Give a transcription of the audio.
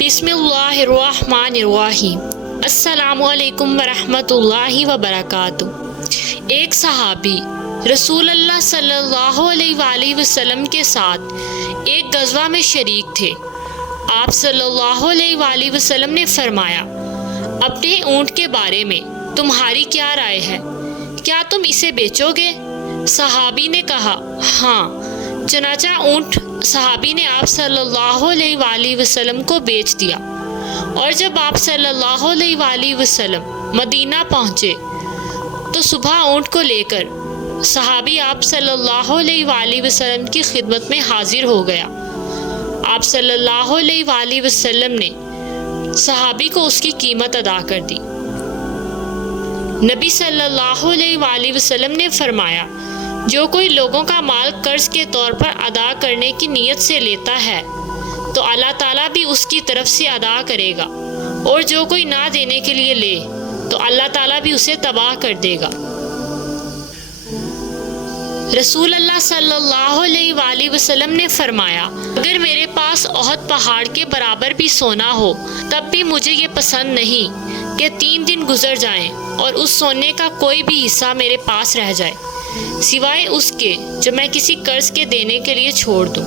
بسم اللہ الرحمن الرحیم۔ السلام علیکم ورحمۃ اللہ وبرکاتہ۔ ایک صحابی رسول اللہ صلی اللہ علیہ وآلہ وسلم کے ساتھ ایک غزوہ میں شریک تھے۔ آپ صلی اللہ علیہ وآلہ وسلم نے فرمایا، اپنے اونٹ کے بارے میں تمہاری کیا رائے ہے؟ کیا تم اسے بیچو گے؟ صحابی نے کہا، ہاں۔ چنانچہ اونٹ صحابی نے آپ صلی اللہ علیہ وآلہ وسلم کو بیچ دیا، اور جب آپ صلی اللہ علیہ وآلہ وسلم مدینہ پہنچے تو صبح اونٹ کو لے کر صحابی آپ صلی اللہ علیہ وآلہ وسلم کی خدمت میں حاضر ہو گیا۔ آپ صلی اللہ علیہ وآلہ وسلم نے صحابی کو اس کی قیمت ادا کر دی۔ نبی صلی اللہ علیہ وآلہ وسلم نے فرمایا، جو کوئی لوگوں کا مال قرض کے طور پر ادا کرنے کی نیت سے لیتا ہے تو اللہ تعالیٰ بھی اس کی طرف سے ادا کرے گا، اور جو کوئی نہ دینے کے لیے لے تو اللہ تعالیٰ بھی اسے تباہ کر دے گا۔ رسول اللہ صلی اللہ علیہ وآلہ وسلم نے فرمایا، اگر میرے پاس احد پہاڑ کے برابر بھی سونا ہو تب بھی مجھے یہ پسند نہیں کہ 3 دن گزر جائیں اور اس سونے کا کوئی بھی حصہ میرے پاس رہ جائے، سوائے اس کے جو میں کسی قرض کے دینے کے لیے چھوڑ دوں۔